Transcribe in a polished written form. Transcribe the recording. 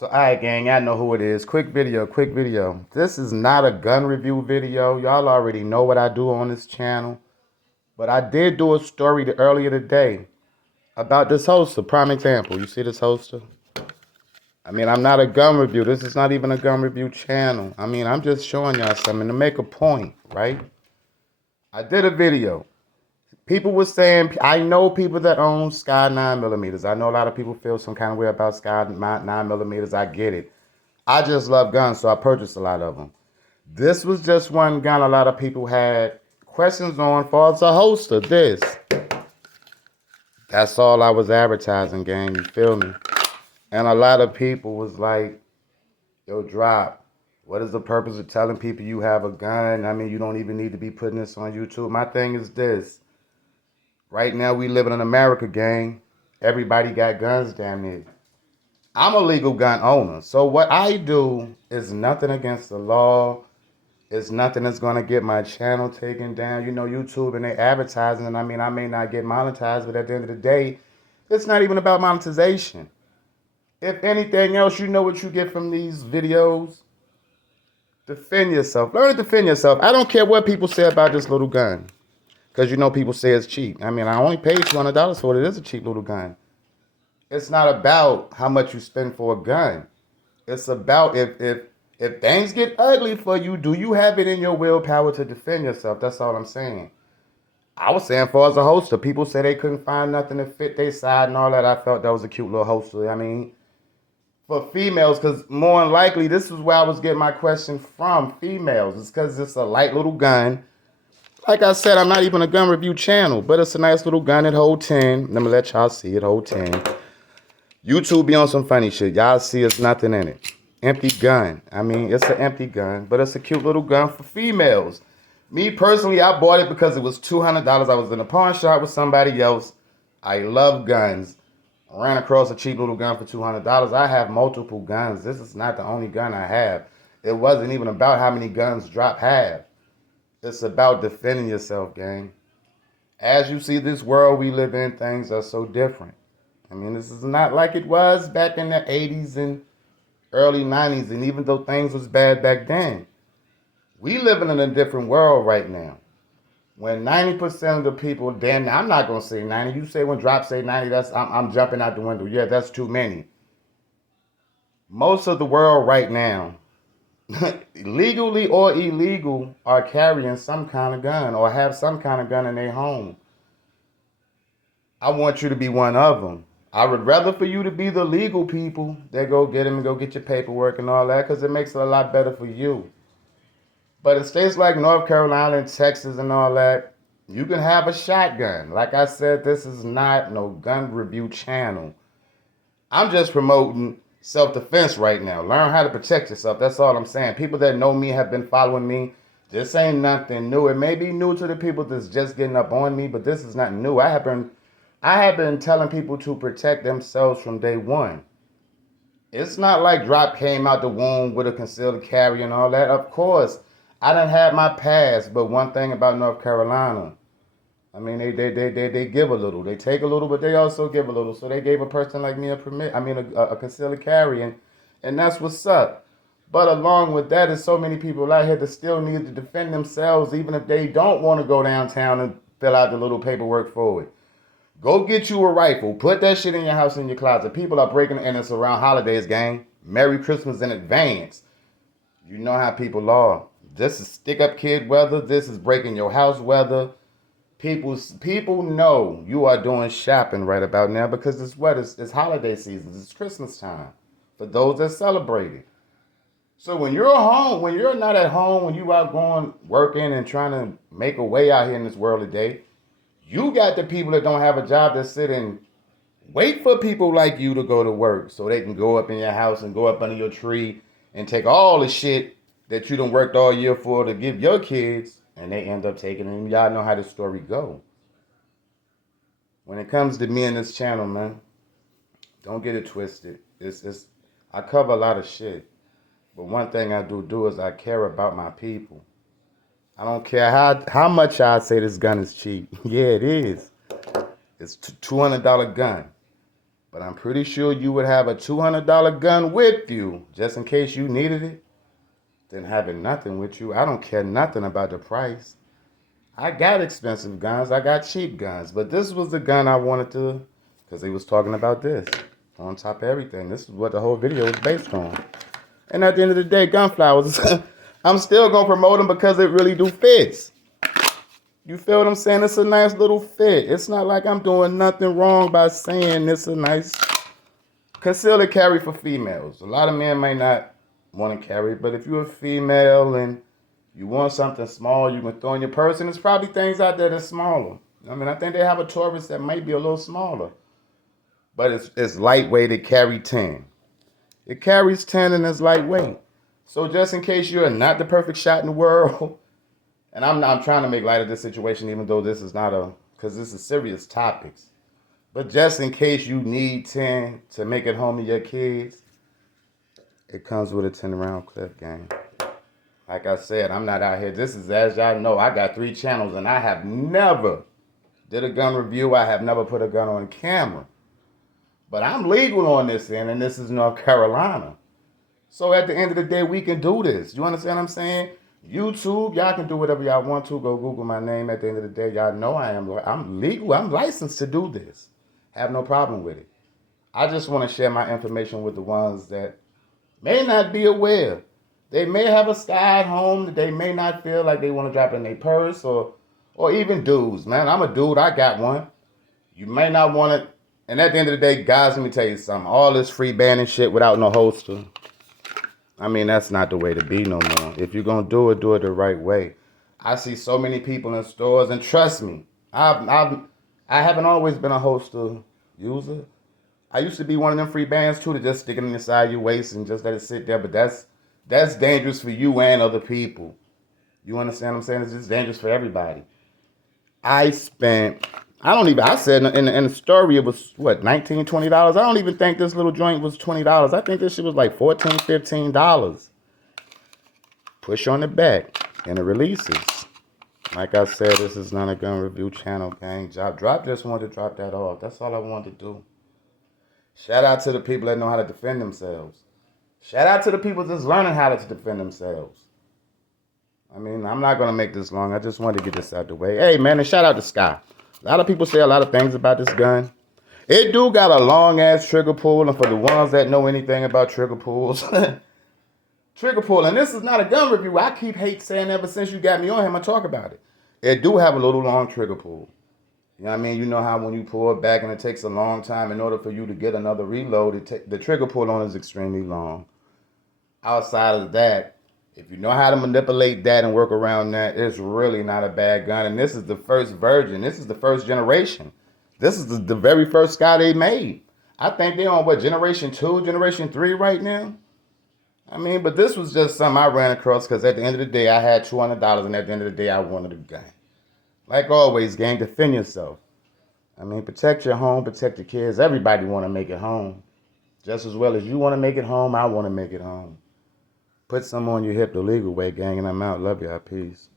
So, alright, gang, I know who it is. Quick video, quick video. This is not a gun review video. Y'all already know what I do on this channel. But I did do a story earlier today about this holster. Prime example. You see this holster? I mean, I'm not a gun review. This is not even a gun review channel. I mean, I'm just showing y'all something to make a point, right? I did a video. People were saying, I know people that own Sky 9mm. I know a lot of people feel some kind of way about Sky 9mm. I get it. I just love guns, so I purchased a lot of them. This was just one gun a lot of people had questions on for as a holster. This. That's all I was advertising, gang. You feel me? And a lot of people was like, yo, Drop, what is the purpose of telling people you have a gun? I mean, you don't even need to be putting this on YouTube. My thing is this. Right now, we living in America, gang. Everybody got guns damn near. I'm a legal gun owner. So what I do is nothing against the law. It's nothing that's going to get my channel taken down. You know, YouTube and they advertising. And I mean, I may not get monetized, but at the end of the day, it's not even about monetization. If anything else, you know what you get from these videos? Defend yourself. Learn to defend yourself. I don't care what people say about this little gun. Because you know people say it's cheap. I mean, I only paid $200 for it. It is a cheap little gun. It's not about how much you spend for a gun. It's about if things get ugly for you, do you have it in your willpower to defend yourself? That's all I'm saying. I was saying for as a holster, people say they couldn't find nothing to fit their side and all that. I felt that was a cute little holster. I mean, for females, because more than likely, this is where I was getting my question from, females. It's because it's a light little gun. Like I said, I'm not even a gun review channel, but it's a nice little gun. It hold 10. Let me let y'all see it hold 10. YouTube be on some funny shit. Y'all see it's nothing in it. Empty gun. I mean, it's an empty gun, but it's a cute little gun for females. Me personally, I bought it because it was $200. I was in a pawn shop with somebody else. I love guns. I ran across a cheap little gun for $200. I have multiple guns. This is not the only gun I have. It wasn't even about how many guns Drop have. It's about defending yourself, gang. As you see this world we live in, things are so different. I mean, this is not like it was back in the 80s and early 90s. And even though things was bad back then, we living in a different world right now. When 90% of the people, damn, I'm not going to say 90. You say when Drop say 90, that's I'm jumping out the window. Yeah, that's too many. Most of the world right now, legally or illegal, are carrying some kind of gun or have some kind of gun in their home. I want you to be one of them. I would rather for you to be the legal people that go get them and go get your paperwork and all that, because it makes it a lot better for you. But in states like North Carolina and Texas and all that, you can have a shotgun. Like I said, this is not no gun review channel. I'm just promoting self-defense right now. Learn how to protect yourself. That's all I'm saying. People that know me have been following me. This ain't nothing new. It may be new to the people that's just getting up on me, but this is not new. I have been telling people to protect themselves from day one. It's not like Drop came out the womb with a concealed carry and all that. Of course, I done had my past, but one thing about North Carolina, I mean, they give a little. They take a little, but they also give a little. So they gave a person like me a concealed carry, and that's what's up. But along with that, there's so many people out here that still need to defend themselves, even if they don't want to go downtown and fill out the little paperwork for it. Go get you a rifle. Put that shit in your house, in your closet. People are breaking, and it's around holidays, gang. Merry Christmas in advance. You know how people are. This is stick-up kid weather. This is breaking your house weather. People know you are doing shopping right about now because it's holiday season. It's Christmas time for those that celebrate it. So when you're home, when you're not at home, when you out going working and trying to make a way out here in this world today, you got the people that don't have a job that sit and wait for people like you to go to work so they can go up in your house and go up under your tree and take all the shit that you done worked all year for to give your kids, and they end up taking it. And y'all know how the story go. When it comes to me and this channel, man, don't get it twisted. I cover a lot of shit. But one thing I do is I care about my people. I don't care how much I say this gun is cheap. Yeah, it is. It's a $200 gun. But I'm pretty sure you would have a $200 gun with you just in case you needed it. Than having nothing with you. I don't care nothing about the price. I got expensive guns. I got cheap guns. But this was the gun I wanted to, because he was talking about this on top of everything. This is what the whole video is based on. And at the end of the day, Gunflowers, I'm still going to promote them because it really do fits. You feel what I'm saying? It's a nice little fit. It's not like I'm doing nothing wrong by saying it's a nice concealed carry for females. A lot of men may not want to carry it, but if you're a female and you want something small you can throw in your purse, and there's probably things out there that's smaller. I mean, I think they have a Taurus that might be a little smaller, but it's lightweight. It carries 10. It carries 10 and it's lightweight. So just in case you're not the perfect shot in the world, and I'm trying to make light of this situation, even though this is not because this is serious topics. But just in case you need 10 to make it home to your kids, it comes with a 10-round clip, gang. Like I said, I'm not out here. This is, as y'all know, I got 3 channels, and I have never did a gun review. I have never put a gun on camera. But I'm legal on this end, and this is North Carolina. So at the end of the day, we can do this. You understand what I'm saying? YouTube, y'all can do whatever y'all want to. Go Google my name. At the end of the day, y'all know I'm legal. I'm licensed to do this. Have no problem with it. I just want to share my information with the ones that may not be aware. They may have a sky at home that they may not feel like they want to drop in their purse, or even dudes. Man, I'm a dude. I got one. You may not want it. And at the end of the day, guys, let me tell you something. All this free banning shit without no holster, I mean, that's not the way to be no more. If you're going to do it the right way. I see so many people in stores, and trust me, I haven't always been a holster user. I used to be one of them free bands too, to just stick it inside your waist and just let it sit there. But that's dangerous for you and other people. You understand what I'm saying? It's just dangerous for everybody. I said in the story it was what, $19, $20. I don't even think this little joint was $20. I think this shit was like $14, $15. Push on the back and it releases. Like I said, this is not a gun review channel, gang. Just wanted to drop that off. That's all I wanted to do. Shout out to the people that know how to defend themselves. Shout out to the people that's learning how to defend themselves. I mean, I'm not going to make this long. I just wanted to get this out the way. Hey, man, and shout out to Sky. A lot of people say a lot of things about this gun. It do got a long-ass trigger pull, and for the ones that know anything about trigger pulls, trigger pull, and this is not a gun review. I keep saying ever since you got me on here, I'm going to talk about it. It do have a little long trigger pull. You know what I mean? You know how when you pull it back and it takes a long time in order for you to get another reload, the trigger pull on is extremely long. Outside of that, if you know how to manipulate that and work around that, it's really not a bad gun. And this is the first version. This is the first generation. This is the very first Sky they made. I think they're on, what, generation 2, generation 3 right now? I mean, but this was just something I ran across because at the end of the day, I had $200, and at the end of the day, I wanted a gun. Like always, gang, defend yourself. I mean, protect your home, protect your kids. Everybody want to make it home. Just as well as you want to make it home, I want to make it home. Put some on your hip the legal way, gang, and I'm out. Love y'all. Peace.